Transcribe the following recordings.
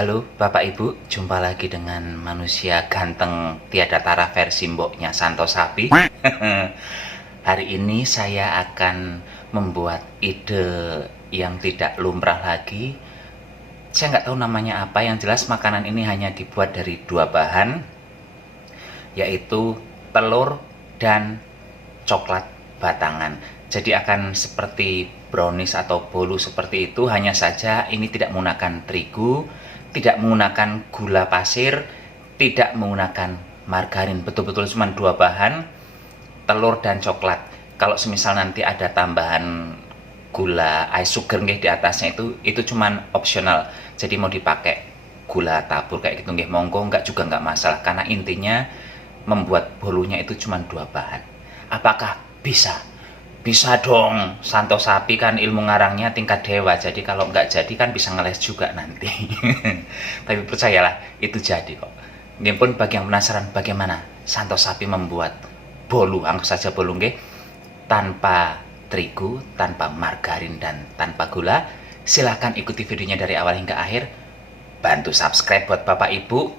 Halo Bapak Ibu, jumpa lagi dengan manusia ganteng tiada tara versi mboknya Santo Sapi. Hari ini saya akan membuat ide yang tidak lumrah lagi. Saya nggak tahu namanya apa, yang jelas makanan ini hanya dibuat dari dua bahan, yaitu telur dan coklat batangan. Jadi akan seperti brownies atau bolu seperti itu, hanya saja ini tidak menggunakan terigu, tidak menggunakan gula pasir, tidak menggunakan margarin. Betul-betul cuma dua bahan, telur dan coklat. Kalau semisal nanti ada tambahan gula ice sugar nggih di atasnya, itu cuman opsional. Jadi mau dipakai gula tabur kayak gitu nggih monggo, nggak juga nggak masalah, karena intinya membuat bolunya itu cuma dua bahan. Apakah bisa? Bisa dong, Santo Sapi kan ilmu ngarangnya tingkat dewa, jadi kalau nggak jadi kan bisa ngeles juga nanti. Tapi percayalah, itu jadi kok. Nggih pun bagi yang penasaran bagaimana Santo Sapi membuat bolu, anggap saja bolu nggih, tanpa terigu, tanpa margarin, dan tanpa gula, silahkan ikuti videonya dari awal hingga akhir. Bantu subscribe buat Bapak Ibu,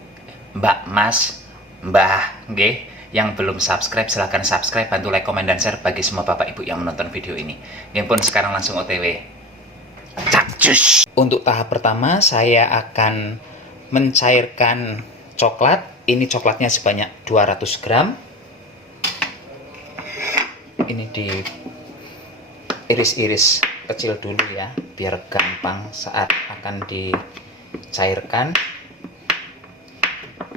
Mbak, Mas, Mbah, nggih. Yang belum subscribe silahkan subscribe, bantu like, komen, dan share bagi semua Bapak Ibu yang menonton video ini. Yang pun sekarang langsung OTW. Cacus. Untuk tahap pertama saya akan mencairkan coklat. Ini coklatnya sebanyak 200 gram. Ini diiris-iris kecil dulu ya, biar gampang saat akan dicairkan.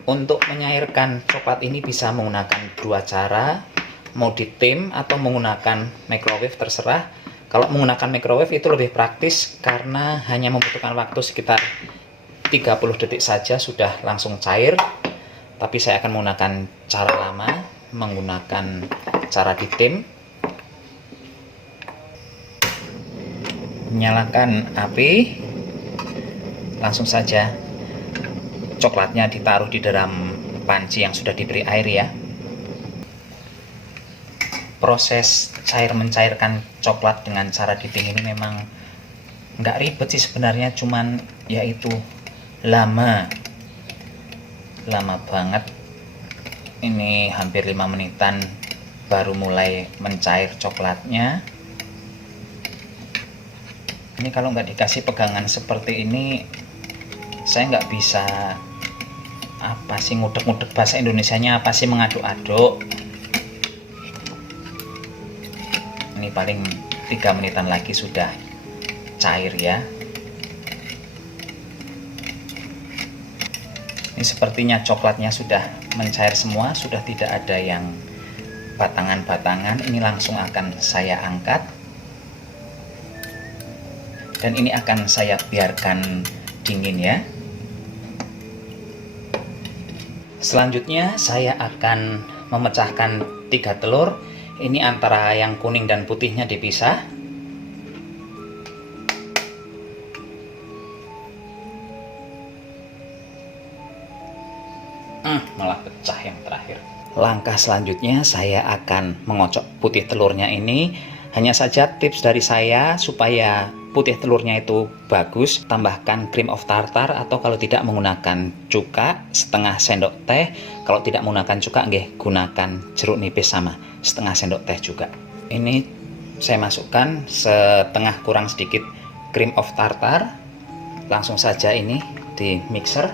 Untuk menyairkan coklat ini bisa menggunakan dua cara, mau ditim atau menggunakan microwave, terserah. Kalau menggunakan microwave itu lebih praktis karena hanya membutuhkan waktu sekitar 30 detik saja sudah langsung cair. Tapi saya akan menggunakan cara lama, menggunakan cara ditim. Nyalakan api, langsung saja coklatnya ditaruh di dalam panci yang sudah diberi air ya. Proses mencairkan coklat dengan cara ditim ini memang nggak ribet sih sebenarnya, cuman yaitu lama banget. Ini hampir 5 menitan baru mulai mencair coklatnya. Ini kalau nggak dikasih pegangan seperti ini, saya nggak bisa apa sih, ngudek-ngudek, bahasa Indonesianya apa sih, mengaduk-aduk. Ini paling 3 menitan lagi sudah cair ya. Ini sepertinya coklatnya sudah mencair semua, sudah tidak ada yang batangan-batangan. Ini langsung akan saya angkat, dan ini akan saya biarkan dingin ya. Selanjutnya saya akan memecahkan 3 telur. Ini antara yang kuning dan putihnya dipisah. Malah pecah yang terakhir. Langkah selanjutnya saya akan mengocok putih telurnya ini. Hanya saja tips dari saya supaya putih telurnya itu bagus, tambahkan cream of tartar, atau kalau tidak menggunakan cuka setengah sendok teh. Kalau tidak menggunakan cuka nggih, gunakan jeruk nipis sama setengah sendok teh juga. Ini saya masukkan setengah kurang sedikit cream of tartar. Langsung saja ini di mixer.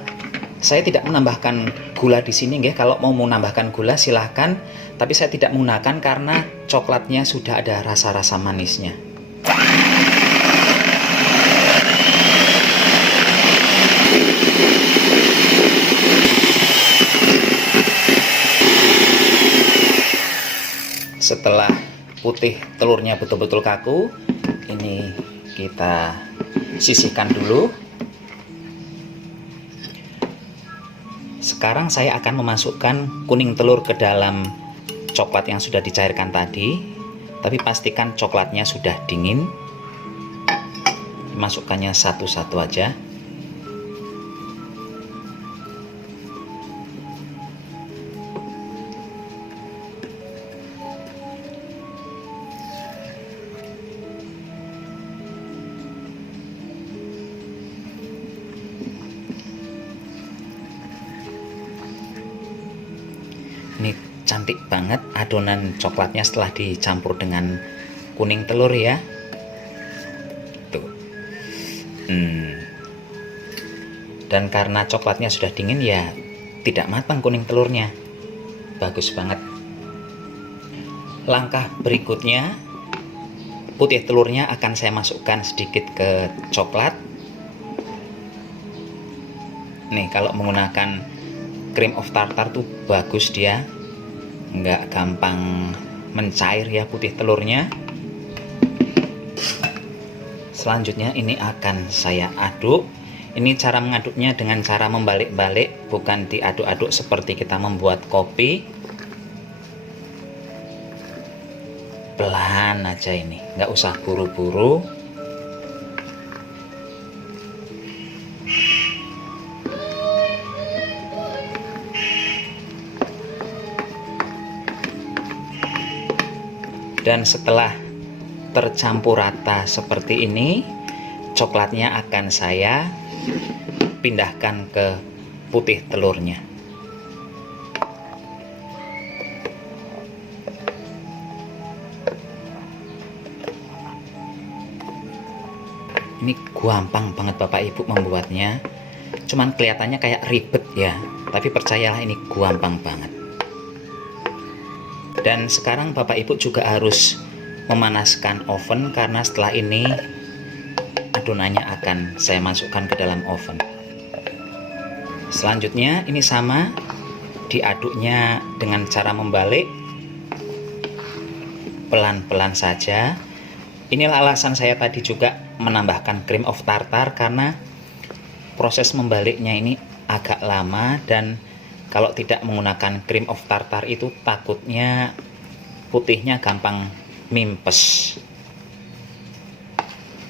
Saya tidak menambahkan gula di sini nggih. Kalau mau menambahkan gula silahkan, tapi saya tidak menggunakan karena coklatnya sudah ada rasa-rasa manisnya. Setelah putih telurnya betul-betul kaku, ini kita sisihkan dulu. Sekarang saya akan memasukkan kuning telur ke dalam coklat yang sudah dicairkan tadi, tapi pastikan coklatnya sudah dingin. Masukkannya satu-satu aja. Ini cantik banget adonan coklatnya setelah dicampur dengan kuning telur ya. Tuh. Dan karena coklatnya sudah dingin ya tidak matang kuning telurnya. Bagus banget. Langkah berikutnya, putih telurnya akan saya masukkan sedikit ke coklat. Nih, kalau menggunakan cream of tartar tuh bagus dia, nggak gampang mencair ya putih telurnya. Selanjutnya ini akan saya aduk. Ini cara mengaduknya dengan cara membalik-balik, bukan diaduk-aduk seperti kita membuat kopi. Pelan aja ini, nggak usah buru-buru. Dan setelah tercampur rata seperti ini, coklatnya akan saya pindahkan ke putih telurnya. Ini gampang banget Bapak Ibu membuatnya. Cuman kelihatannya kayak ribet ya, tapi percayalah ini gampang banget. Dan sekarang Bapak Ibu juga harus memanaskan oven, karena setelah ini adonannya akan saya masukkan ke dalam oven. Selanjutnya ini sama, diaduknya dengan cara membalik, pelan-pelan saja. Inilah alasan saya tadi juga menambahkan cream of tartar, karena proses membaliknya ini agak lama, dan kalau tidak menggunakan cream of tartar itu takutnya putihnya gampang mimpes.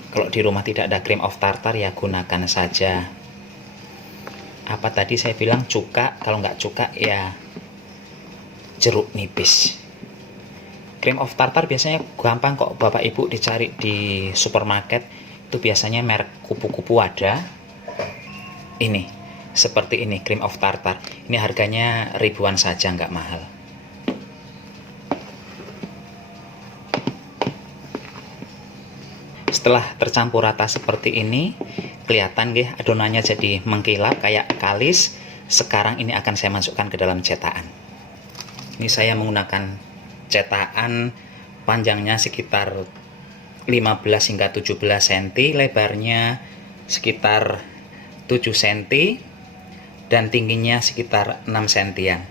Kalau di rumah tidak ada cream of tartar ya gunakan saja, apa tadi saya bilang, cuka. Kalau nggak cuka ya jeruk nipis. Cream of tartar biasanya gampang kok Bapak Ibu dicari di supermarket, itu biasanya merek kupu-kupu ada. Ini seperti ini cream of tartar, ini harganya ribuan saja, nggak mahal. Setelah tercampur rata seperti ini, kelihatan nggih adonannya jadi mengkilap kayak kalis. Sekarang ini akan saya masukkan ke dalam cetakan. Ini saya menggunakan cetakan panjangnya sekitar 15 hingga 17 cm, lebarnya sekitar 7 cm, dan tingginya sekitar 6 cm-an.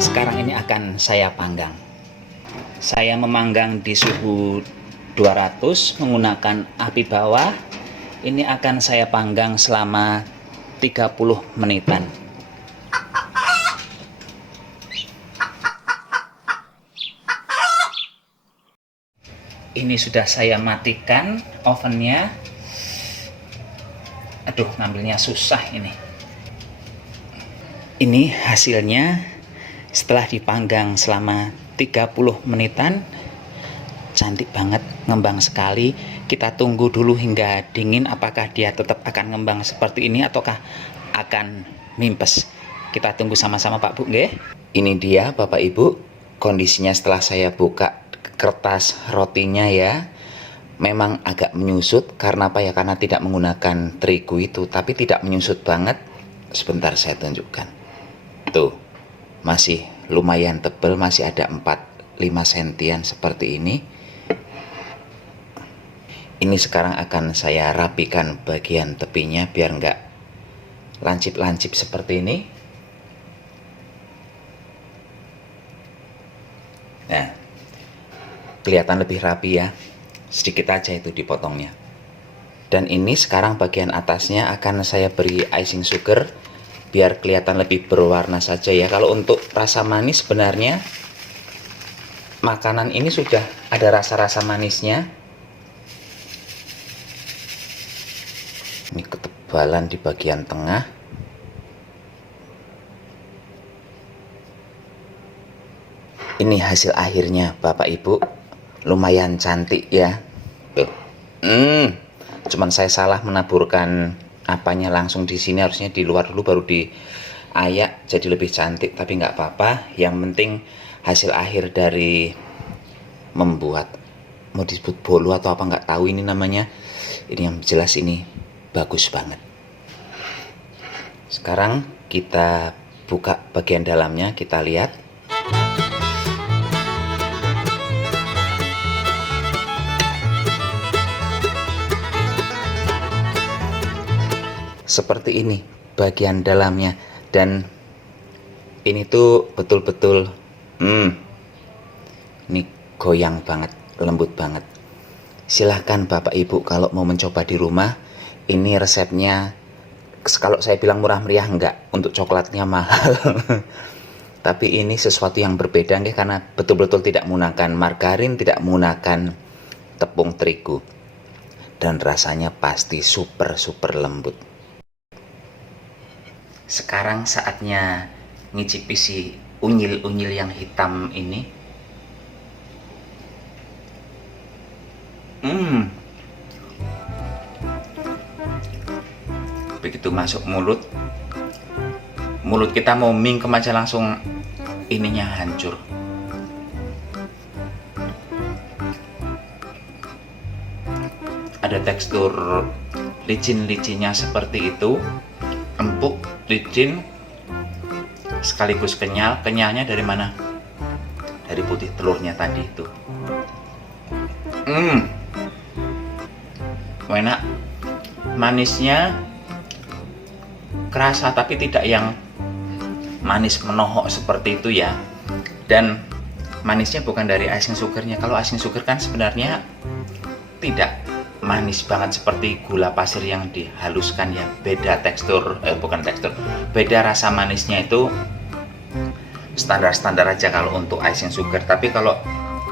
Sekarang ini akan saya panggang. Saya memanggang di suhu 200 menggunakan api bawah. Ini akan saya panggang selama 30 menitan. Ini sudah saya matikan ovennya. Aduh, ngambilnya susah ini. Ini hasilnya setelah dipanggang selama 30 menitan. Cantik banget, ngembang sekali. Kita tunggu dulu hingga dingin apakah dia tetap akan ngembang seperti ini ataukah akan mimpes. Kita tunggu sama-sama Pak Bu nggih. Ini dia Bapak Ibu kondisinya setelah saya buka kertas rotinya ya. Memang agak menyusut, karena apa ya? Karena tidak menggunakan terigu itu, tapi tidak menyusut banget. Sebentar saya tunjukkan. Tuh, masih lumayan tebal, masih ada 4-5 sentian seperti ini. Ini sekarang akan saya rapikan bagian tepinya biar nggak lancip-lancip seperti ini. Nah, kelihatan lebih rapi ya. Sedikit aja itu dipotongnya. Dan ini sekarang bagian atasnya akan saya beri icing sugar biar kelihatan lebih berwarna saja ya. Kalau untuk rasa manis sebenarnya makanan ini sudah ada rasa-rasa manisnya. Ini ketebalan di bagian tengah. Ini hasil akhirnya Bapak Ibu. lumayan cantik ya. Tuh. Cuman saya salah menaburkan apanya langsung di sini, harusnya di luar dulu baru diayak jadi lebih cantik, tapi nggak apa-apa. Yang penting hasil akhir dari membuat, mau disebut bolu atau apa nggak tahu ini namanya, ini yang jelas ini bagus banget. Sekarang kita buka bagian dalamnya, kita lihat. Seperti ini bagian dalamnya, dan ini tuh betul-betul ini goyang banget, lembut banget. Silahkan Bapak Ibu kalau mau mencoba di rumah. Ini resepnya, kalau saya bilang murah meriah enggak, untuk coklatnya mahal. Tapi ini sesuatu yang berbeda nih, karena betul-betul tidak menggunakan margarin, tidak menggunakan tepung terigu, dan rasanya pasti super lembut. Sekarang saatnya ngicipi si unyil-unyil yang hitam ini. Begitu masuk mulut kita mau mingkem aja langsung ininya hancur. Ada tekstur licin-licinnya seperti itu, empuk, licin, sekaligus kenyal. Kenyalnya dari mana? Dari putih telurnya tadi itu. Enak. Manisnya kerasa, tapi tidak yang manis menohok seperti itu ya. Dan manisnya bukan dari icing sugarnya. Kalau icing sugar kan sebenarnya tidak manis banget seperti gula pasir yang dihaluskan ya. Beda tekstur, beda rasa manisnya itu standar-standar aja kalau untuk icing sugar. Tapi kalau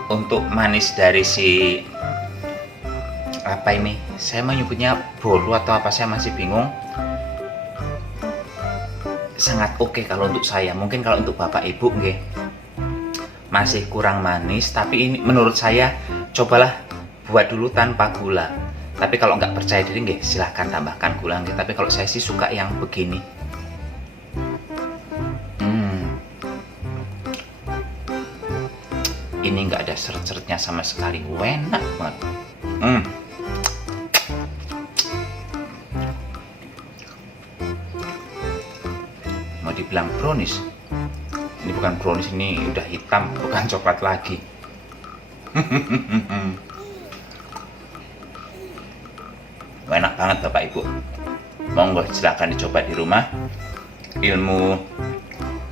untuk manis dari si apa ini, saya menyebutnya bolu atau apa, saya masih bingung. Sangat oke kalau untuk saya. Mungkin kalau untuk Bapak Ibu masih kurang manis, tapi ini menurut saya cobalah buat dulu tanpa gula. Tapi kalau nggak percaya diri silahkan tambahkan gula tapi kalau saya sih suka yang begini. Ini nggak ada seret-seretnya sama sekali, enak banget. Mau dibilang brownies, ini bukan brownies, ini udah hitam, bukan coklat lagi. Enak banget Bapak Ibu, monggo silahkan dicoba di rumah. Ilmu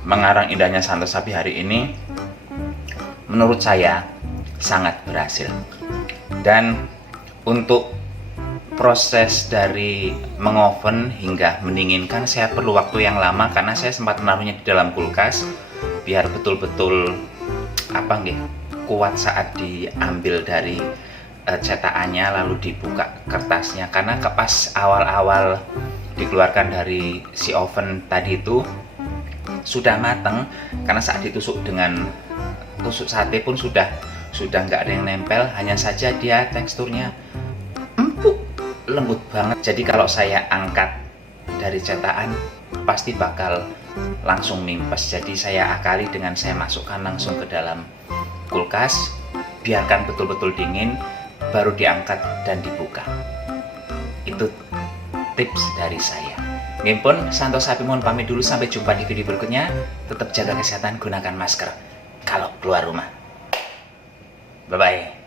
mengarang indahnya santo sapi hari ini menurut saya sangat berhasil. Dan untuk proses dari mengoven hingga mendinginkan saya perlu waktu yang lama, karena saya sempat menaruhnya di dalam kulkas biar betul-betul kuat saat diambil dari cetakannya lalu dibuka kertasnya. Karena pas awal-awal dikeluarkan dari si oven tadi itu sudah matang, karena saat ditusuk dengan tusuk sate pun sudah nggak ada yang nempel, hanya saja dia teksturnya empuk, lembut banget. Jadi kalau saya angkat dari cetakan pasti bakal langsung nimpes. Jadi saya akali dengan saya masukkan langsung ke dalam kulkas, biarkan betul-betul dingin, baru diangkat dan dibuka. Itu tips dari saya. Pun Santo Sapi mohon pamit dulu, sampai jumpa di video berikutnya. Tetap jaga kesehatan, gunakan masker kalau keluar rumah. Bye bye.